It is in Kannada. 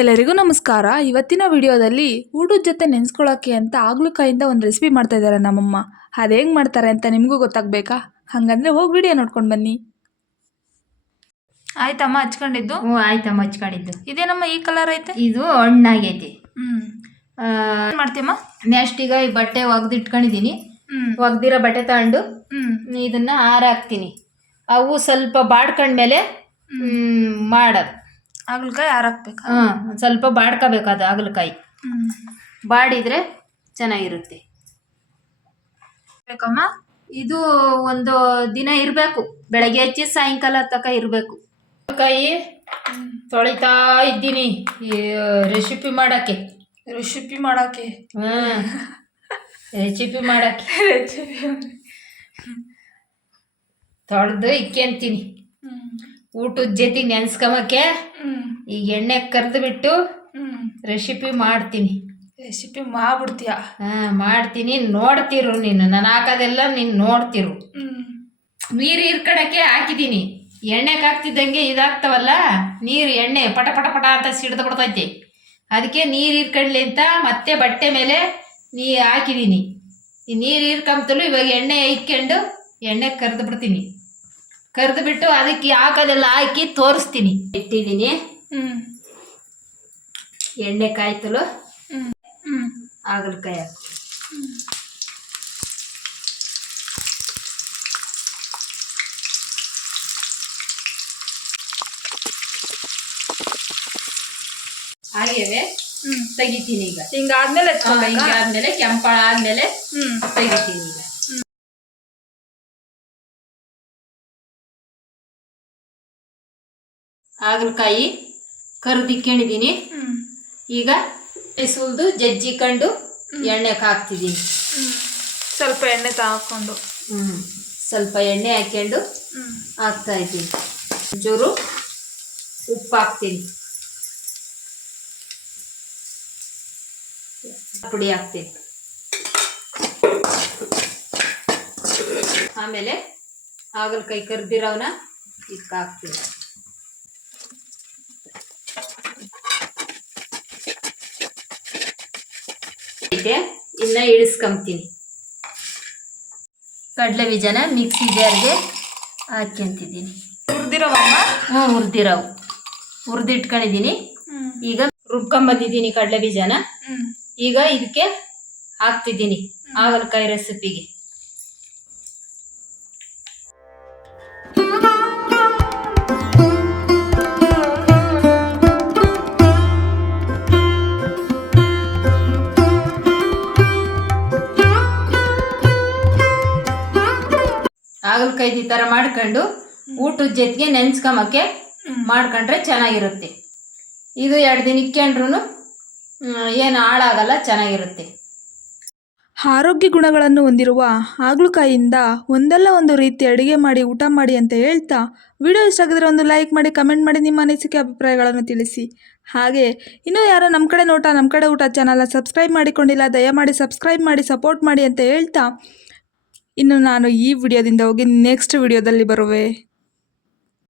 ಎಲ್ಲರಿಗೂ ನಮಸ್ಕಾರ. ಇವತ್ತಿನ ವಿಡಿಯೋದಲ್ಲಿ ಊಟದ ಜೊತೆ ನೆನೆಸ್ಕೊಳ್ಳೋಕ್ಕೆ ಅಂತ ಆಗ್ಲುಕಾಯಿಂದ ಒಂದು ರೆಸಿಪಿ ಮಾಡ್ತಾ ಇದ್ದಾರೆ ನಮ್ಮಮ್ಮ. ಅದು ಹೆಂಗೆ ಮಾಡ್ತಾರೆ ಅಂತ ನಿಮಗೂ ಗೊತ್ತಾಗಬೇಕಾ? ಹಾಗಂದ್ರೆ ಹೋಗಿ ವಿಡಿಯೋ ನೋಡ್ಕೊಂಡು ಬನ್ನಿ. ಆಯ್ತಮ್ಮ ಹಚ್ಕೊಂಡಿದ್ದು? ಹ್ಞೂ ಆಯ್ತಮ್ಮ ಹಚ್ಕೊಂಡಿದ್ದು. ಇದೇನಮ್ಮ ಈ ಕಲರ್ ಐತೆ? ಇದು ಹಣ್ಣಾಗೈತಿ. ಹ್ಞೂ ಏನು ಮಾಡ್ತೀಯಮ್ಮ? ನೆಕ್ಸ್ಟ್ ಈಗ ಈ ಬಟ್ಟೆ ಒಗ್ದಿಟ್ಕೊಂಡಿದ್ದೀನಿ. ಒಗ್ದಿರೋ ಬಟ್ಟೆ ತಗೊಂಡು ಹ್ಞೂ ಇದನ್ನ ಹಾರಾಕ್ತೀನಿ. ಅವು ಸ್ವಲ್ಪ ಬಾಡ್ಕೊಂಡ್ಮೇಲೆ ಮಾಡೋದು ಆಗ್ಲಕಾಯಿ ಹಾರಾಕ್ಬೇಕು ಹಾಂ ಸ್ವಲ್ಪ ಬಾಡ್ಕೋಬೇಕು ಅದು ಹಾಗಲಕಾಯಿ ಬಾಡಿದ್ರೆ ಚೆನ್ನಾಗಿರುತ್ತೆ. ಬೇಕಮ್ಮ? ಇದು ಒಂದು ದಿನ ಇರಬೇಕು. ಬೆಳಗ್ಗೆ ಹಚ್ಚಿ ಸಾಯಂಕಾಲ ತನಕ ಇರಬೇಕು. ಕಾಯಿ ತೊಳಿತಾ ಇದ್ದೀನಿ. ಈ ರೆಸಿಪಿ ಮಾಡೋಕ್ಕೆ. ರೆಸಿಪಿ ಮಾಡೋಕ್ಕೆ. ಹಾಂ ರೆಸಿಪಿ ಮಾಡೋಕ್ಕೆ. ರೆಸಿಪಿ ತೊಳೆದು ಇಕ್ಕೆಂತೀನಿ. ಊಟದ ಜೊತೆ ನೆನ್ಸ್ಕೊಂಬಕ್ಕೆ ಈಗ ಎಣ್ಣೆ ಕರೆದು ಬಿಟ್ಟು ಹ್ಞೂ ರೆಸಿಪಿ ಮಾಡ್ತೀನಿ. ರೆಸಿಪಿ ಮಾಡ್ಬಿಡ್ತೀಯ? ಹಾಂ ಮಾಡ್ತೀನಿ. ನೋಡ್ತಿರು ನೀನು. ನಾನು ಹಾಕೋದೆಲ್ಲ ನೀನು ನೋಡ್ತಿರು. ನೀರು ಇರ್ಕಡಕ್ಕೆ ಹಾಕಿದ್ದೀನಿ. ಎಣ್ಣೆಗೆ ಹಾಕ್ತಿದ್ದಂಗೆ ಇದಾಗ್ತಾವಲ್ಲ ನೀರು ಎಣ್ಣೆ ಪಟ ಪಟ ಪಟ ಅಂತ ಸಿಡ್ದು ಬಿಡ್ತೈತೆ. ಅದಕ್ಕೆ ನೀರು ಇರ್ಕಡ್ಲಿ ಅಂತ ಮತ್ತೆ ಬಟ್ಟೆ ಮೇಲೆ ನೀ ಹಾಕಿದ್ದೀನಿ ಈ ನೀರು ಇರ್ಕಂತಲೂ ಇವಾಗ ಎಣ್ಣೆ ಇಕ್ಕೊಂಡು ಎಣ್ಣೆ ಕರೆದು ಬಿಡ್ತೀನಿ ಕರೆದು ಬಿಟ್ಟು ಅದಕ್ಕೆ ಹಾಕೋದೆಲ್ಲ ಹಾಕಿ ತೋರಿಸ್ತೀನಿ. ಇಟ್ಟಿದ್ದೀನಿ. ಹ್ಮ್. ಎಣ್ಣೆ ಕಾಯ್ತಲು ಹ್ಮ್. ಹಾಕು ಹಾಗೆವೆ ತೆಗಿತೀನಿ ಈಗ. ಹಿಂಗಾದ್ಮೇಲೆ ಹಿಂಗಾದ್ಮೇಲೆ ಕೆಂಪಾಳ ಆದ್ಮೇಲೆ ತೆಗಿತೀನಿ. ಹಾಗಲಕಾಯಿ ಕರ್ದಿಕ್ಕೊಂಡಿದ್ದೀನಿ ಈಗ ಸುಲ್ದು ಜಜ್ಜಿಕೊಂಡು ಎಣ್ಣೆಗೆ ಹಾಕ್ತಿದ್ದೀನಿ ಸ್ವಲ್ಪ ಎಣ್ಣೆ ಹಾಕೊಂಡು ಹ್ಞೂ ಸ್ವಲ್ಪ ಎಣ್ಣೆ ಹಾಕ್ಕೊಂಡು ಹಾಕ್ತಾ ಇದ್ದೀನಿ. ಒಂಚೂರು ಉಪ್ಪು ಹಾಕ್ತೀನಿ. ಪುಡಿ ಹಾಕ್ತೀನಿ. ಆಮೇಲೆ ಹಾಗಲಕಾಯಿ ಕರ್ದಿರೋವನ್ನ ಇದಕ್ಕೆ ಹಾಕ್ತೀನಿ. ಐತೆ ಇನ್ನ ಇಳಿಸ್ಕೊಂತೀನಿ ಕಡಲೆ ಬೀಜನ ಮಿಕ್ಸಿ ಜಾರ್ಗೆ ಹಾಕ್ಯಂತಿದ್ದೀನಿ ಹುರಿದಿರವಮ್ಮ? ಹ್ಞೂ ಹುರ್ದಿರೋವು. ಹುರಿದಿಟ್ಕೊಂಡಿದ್ದೀನಿ. ಈಗ ರುಬ್ಕೊಂಬಂದಿದ್ದೀನಿ ಕಡಲೆ ಬೀಜನ. ಈಗ ಇದಕ್ಕೆ ಹಾಕ್ತಿದ್ದೀನಿ. ಹಾಗಲಕಾಯಿ ರೆಸಿಪಿಗೆ ಹಾಗಲಕಾಯಿ ಈ ಥರ ಮಾಡ್ಕೊಂಡು ಊಟದ ಜೊತೆಗೆ ನೆನ್ಸ್ಕೊಂಬಕ್ಕೆ ಮಾಡ್ಕೊಂಡ್ರೆ ಚೆನ್ನಾಗಿರುತ್ತೆ. ಇದು ಎರಡು ದಿನ ಇಕ್ಕೊಂಡ್ರು ಏನು ಹಾಳಾಗಲ್ಲ ಚೆನ್ನಾಗಿರುತ್ತೆ. ಆರೋಗ್ಯ ಗುಣಗಳನ್ನು ಹೊಂದಿರುವ ಹಾಗಲಕಾಯಿಯಿಂದ ಒಂದಲ್ಲ ಒಂದು ರೀತಿ ಅಡುಗೆ ಮಾಡಿ ಊಟ ಮಾಡಿ ಅಂತ ಹೇಳ್ತಾ ವಿಡಿಯೋ ಇಷ್ಟ ಆಗಿದ್ರೆ ಒಂದು ಲೈಕ್ ಮಾಡಿ ಕಮೆಂಟ್ ಮಾಡಿ ನಿಮ್ಮ ಅನಿಸಿಕೆ ಅಭಿಪ್ರಾಯಗಳನ್ನು ತಿಳಿಸಿ. ಹಾಗೆ ಇನ್ನೂ ಯಾರೋ ನಮ್ಮ ಕಡೆ ನೋಟ ನಮ್ಮ ಕಡೆ ಊಟ ಚಾನಲ್ನ ಸಬ್ಸ್ಕ್ರೈಬ್ ಮಾಡಿಕೊಂಡಿಲ್ಲ ದಯಮಾಡಿ ಸಬ್ಸ್ಕ್ರೈಬ್ ಮಾಡಿ ಸಪೋರ್ಟ್ ಮಾಡಿ ಅಂತ ಹೇಳ್ತಾ ಇನ್ನು ನಾನು ಈ ವಿಡಿಯೋದಿಂದ ಹೋಗಿ ನೆಕ್ಸ್ಟ್ ವಿಡಿಯೋದಲ್ಲಿ ಬರುವೆ.